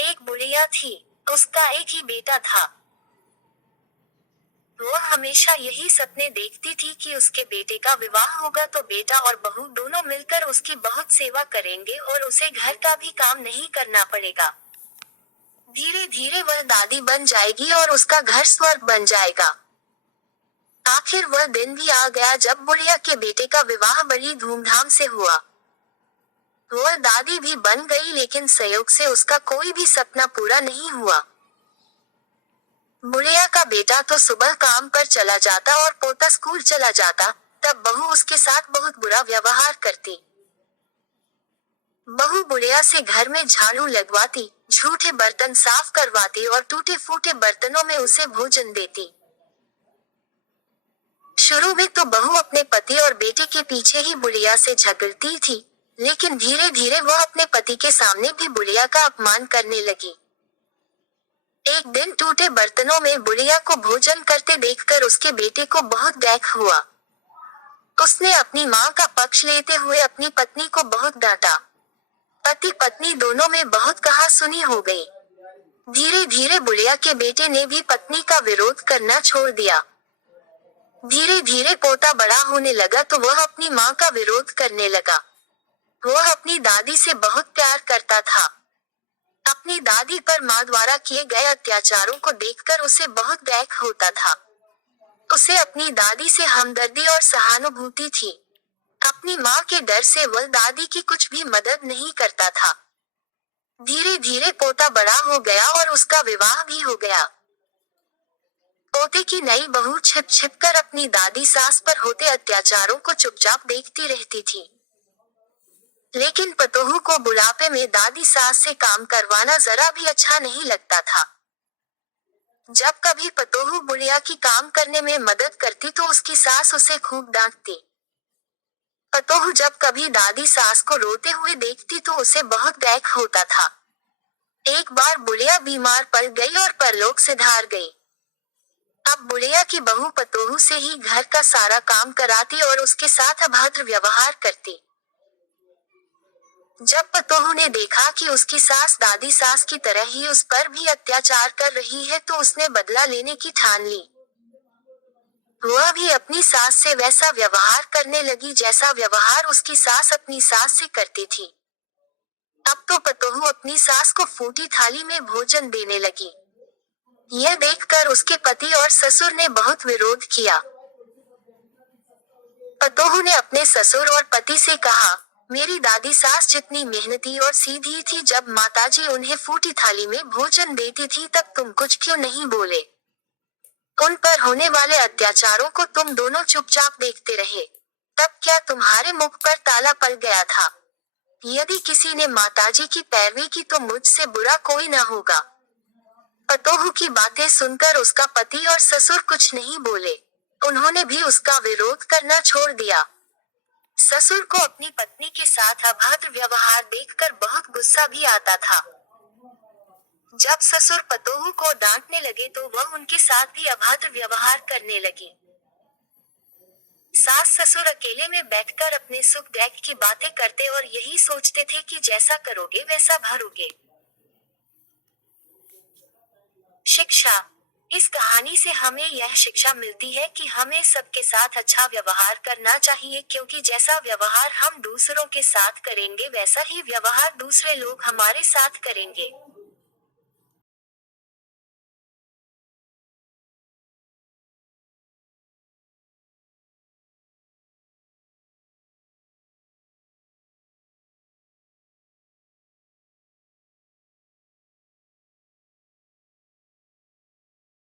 एक बुढ़िया थी। उसका एक ही बेटा था। वह हमेशा यही सपने देखती थी कि उसके बेटे का विवाह होगा तो बेटा और बहू दोनों मिलकर उसकी बहुत सेवा करेंगे और उसे घर का भी काम नहीं करना पड़ेगा। धीरे धीरे वह दादी बन जाएगी और उसका घर स्वर्ग बन जाएगा। आखिर वह दिन भी आ गया जब बुढ़िया के बेटे का विवाह बड़ी धूमधाम से हुआ। वह दादी भी बन गई लेकिन संयोग से उसका कोई भी सपना पूरा नहीं हुआ। बुढ़िया का बेटा तो सुबह काम पर चला जाता और पोता स्कूल चला जाता, तब बहू उसके साथ बहुत बुरा व्यवहार करती। बहू बुढ़िया से घर में झाड़ू लगवाती, झूठे बर्तन साफ करवाती और टूटे फूटे बर्तनों में उसे भोजन देती। शुरू में तो बहू अपने पति और बेटे के पीछे ही बुढ़िया से झगड़ती थी, लेकिन धीरे धीरे वह अपने पति के सामने भी बुढ़िया का अपमान करने लगी। एक दिन टूटे बर्तनों में बुढ़िया को भोजन करते देखकर उसके बेटे को बहुत गैख हुआ। उसने अपनी माँ का पक्ष लेते हुए अपनी पत्नी को बहुत डांटा। पति पत्नी दोनों में बहुत कहा-सुनी हो गई। धीरे धीरे बुढ़िया के बेटे ने भी पत्नी का विरोध करना छोड़ दिया। धीरे धीरे पोता बड़ा होने लगा तो वह अपनी माँ का विरोध करने लगा। वह अपनी दादी से बहुत प्यार करता था। अपनी दादी पर माँ द्वारा किए गए अत्याचारों को देखकर उसे बहुत गैख होता था। उसे अपनी दादी से हमदर्दी और सहानुभूति थी। अपनी माँ के डर से वह दादी की कुछ भी मदद नहीं करता था। धीरे धीरे पोता बड़ा हो गया और उसका विवाह भी हो गया। पोते की नई बहू छिप छिप कर अपनी दादी सास पर होते अत्याचारों को चुपचाप देखती रहती थी। लेकिन पतोहू को बुढ़ापे में दादी सास से काम करवाना जरा भी अच्छा नहीं लगता था। जब कभी पतोहू बुढ़िया की काम करने में मदद करती तो उसकी सास उसे खूब डांटती। पतोहू जब कभी दादी सास को रोते हुए देखती तो उसे बहुत गैख होता था। एक बार बुढ़िया बीमार पड़ गई और परलोक सिधार गई। अब बुढ़िया की बहू पतोहू से ही घर का सारा काम कराती और उसके साथ अभद्र व्यवहार करती। जब पतोहू ने देखा कि उसकी सास दादी सास की तरह ही उस पर भी अत्याचार कर रही है तो उसने बदला लेने की ठान ली। वह भी अपनी सास से वैसा व्यवहार करने लगी जैसा व्यवहार उसकी सास अपनी सास से करती थी। अब तो पतोहू अपनी सास को फूटी थाली में भोजन देने लगी। यह देखकर उसके पति और ससुर ने बहुत विरोध किया। पतोहू ने अपने ससुर और पति से कहा, मेरी दादी सास जितनी मेहनती और सीधी थी जब माताजी उन्हें फूटी थाली में भोजन देती थी तब तुम कुछ क्यों नहीं बोले? उन पर होने वाले अत्याचारों को तुम दोनों चुपचाप देखते रहे। तब क्या तुम्हारे मुख पर ताला पड़ गया था? यदि किसी ने माताजी की पैरवी की तो मुझसे बुरा कोई न होगा। पतोहू की बातें सुनकर उसका पति और ससुर कुछ नहीं बोले। उन्होंने भी उसका विरोध करना छोड़ दिया। ससुर को अपनी पत्नी के साथ अभद्र व्यवहार देखकर बहुत गुस्सा भी आता था। जब ससुर पतोहू को डांटने लगे तो वह उनके साथ भी अभद्र व्यवहार करने लगी। सास ससुर अकेले में बैठकर अपने सुख दुख की बातें करते और यही सोचते थे कि जैसा करोगे वैसा भरोगे। शिक्षा। इस कहानी से हमें यह शिक्षा मिलती है कि हमें सबके साथ अच्छा व्यवहार करना चाहिए क्योंकि जैसा व्यवहार हम दूसरों के साथ करेंगे वैसा ही व्यवहार दूसरे लोग हमारे साथ करेंगे।